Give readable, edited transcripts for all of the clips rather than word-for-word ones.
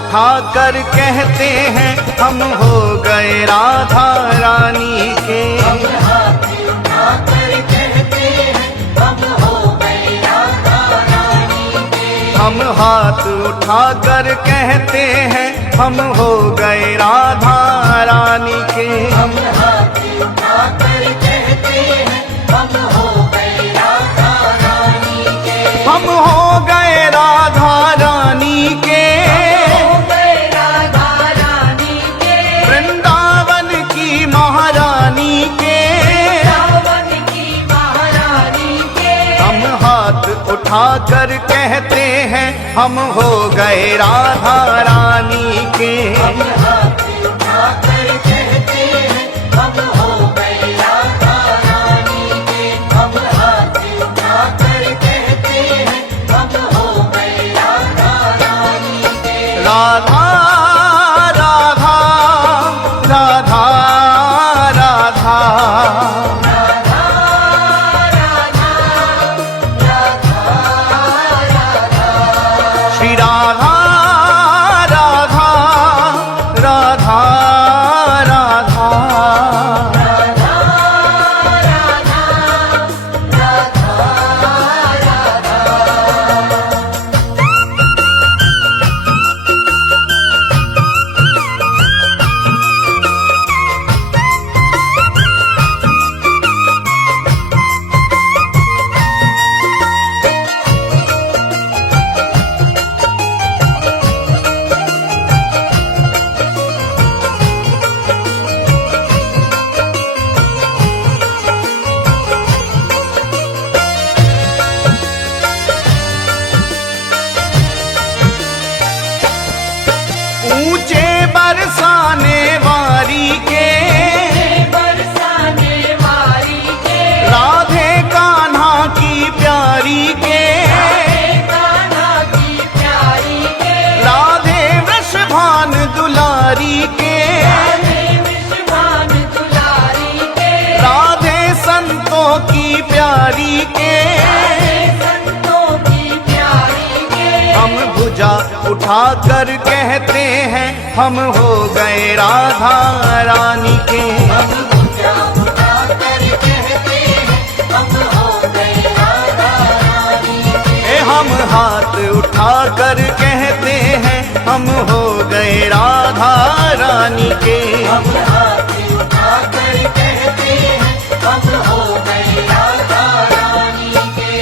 उठा कर कहते हैं हम हो गए राधा रानी के। हम हाथ उठा कर कहते हैं हम हो गए राधा रानी के। हम हाथ उठा कर कहते हैं हम हो गए राधा रानी के। हम हाथ उठा कर कहते हैं हम हो गए राधा रानी के। हम हो गए राधा रानी के। हो गए राधा रानी के। वृंदावन की महारानी के। वृंदावन की महारानी के। हम हाथ उठा कर कहते हैं हम हो गए राधा रानी के। हम हाथ उठा कर कहते हैं हम हो गए राधा रानी के। हम हाथ उठा कर कहते हैं हम हो गए राधा रानी के। राधा राधा राधा राधा राधा राधा राधा राधा। श्री राधा राधा राधा राधा। राधा राधा राधा। ऊंचे बरसाने वारी के। बरसाने वारी के। राधे कान्हा की प्यारी के। कान्हा की प्यारी के। राधे वृषभान दुलारी के। राधे विश्वान दुलारी के। राधे संतों की प्यारी के। राधे संतों की प्यारी के। हम भुजा उठा कर कहते हैं हम हो गए राधा रानी के। हम भुजा उठा कर कहते हैं हम हो गए राधा रानी के। हम हाथ उठा कर कहते हैं हम हो गए राधा रानी के। हम हाथ उठा कर कहते हैं हम हो गए राधा रानी के।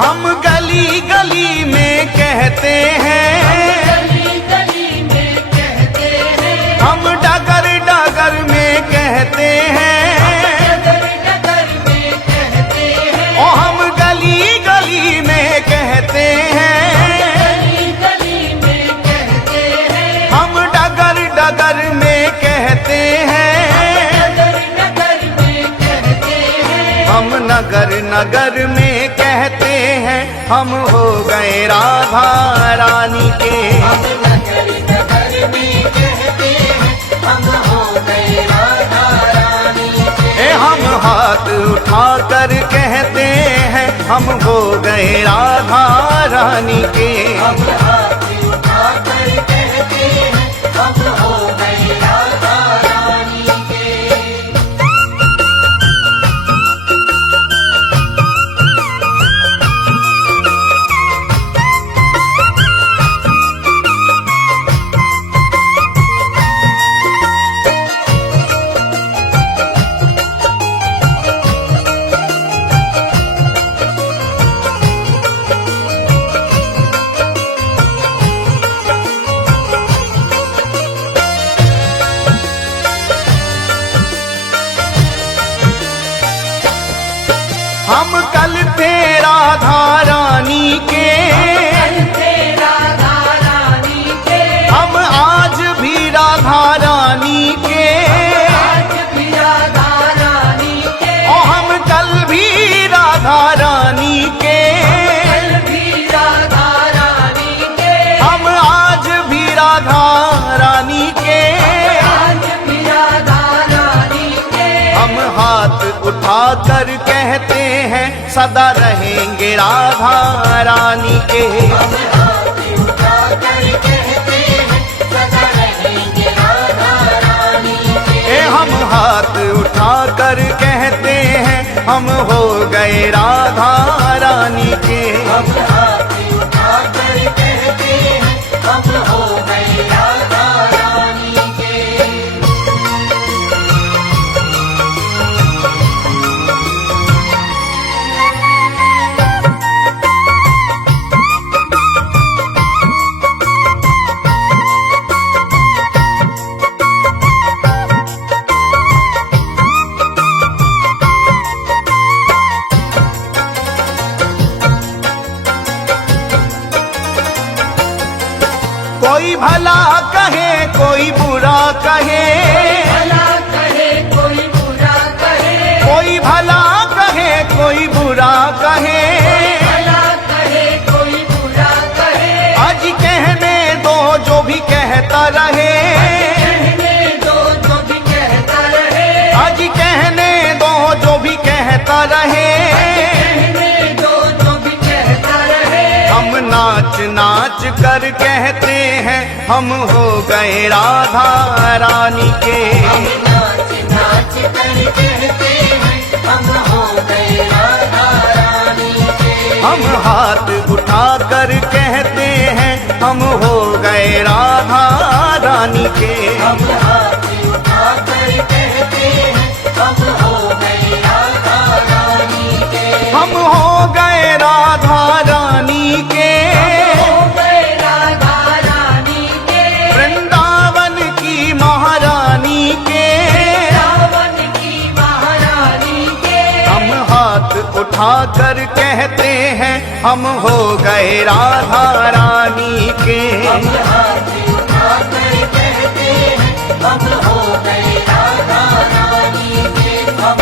हम गली गली में कहते हैं। गली गली में कहते हैं। हम डगर डगर में कहते हैं। डगर डगर में कहते हैं। ओ हम गली गली में कहते हैं। गली गली में कहते हैं। हम डगर डगर में कहते हैं। डगर डगर में कहते हैं। हम नगर नगर में कहते हैं हम हो गए राधा रानी के। हम नगर नगर में कहते हैं हम हो गए राधा रानी के। हम हाथ उठा कर कहते हैं हम हो गए राधा रानी के। हम हाथ उठा कर कहते हैं हम हो गए राधा रानी के। हम कल थे राधा रानी के। कल थे राधा रानी के। हम आज भी राधा रानी के। उठाकर कहते हैं सदा रहेंगे राधा रानी के। हम हाथ उठाकर कहते हैं सदा रहेंगे राधा रानी के। हम हाथ उठाकर कहते हैं हम हो गए राधा रानी के। हम हाथ उठाकर कहते हैं हम हो गए राधा रानी के। कोई भला कहे कोई बुरा कहे, भला कहे कोई बुरा कहे, कोई भला कहे कोई बुरा कहे, भला कहे कोई बुरा कहे। आज कहने दो जो भी कहता रहे, कहने दो जो भी कहता रहे, आज कहने दो जो भी कहता रहे। कहने दो जो भी कहता रहे। हम नाच नाच कर कहते हैं हम हो गए राधा रानी के। हम नाच नाच कर कहते हैं हम हो गए राधा रानी के। हम हाथ उठाकर कहते हैं हम हो गए राधा रानी के। हम हाथ उठाकर कहते हैं हम हो गए राधा रानी के। हम हो गए राधा रानी के। हो गए राधा रानी के। वृंदावन की महारानी के। रावण की महारानी के। हम हाथ उठाकर कहते हैं हम हो गए राधा रानी के। हम हाथ उठाकर कहते हैं हम हो गए राधा रानी के। हम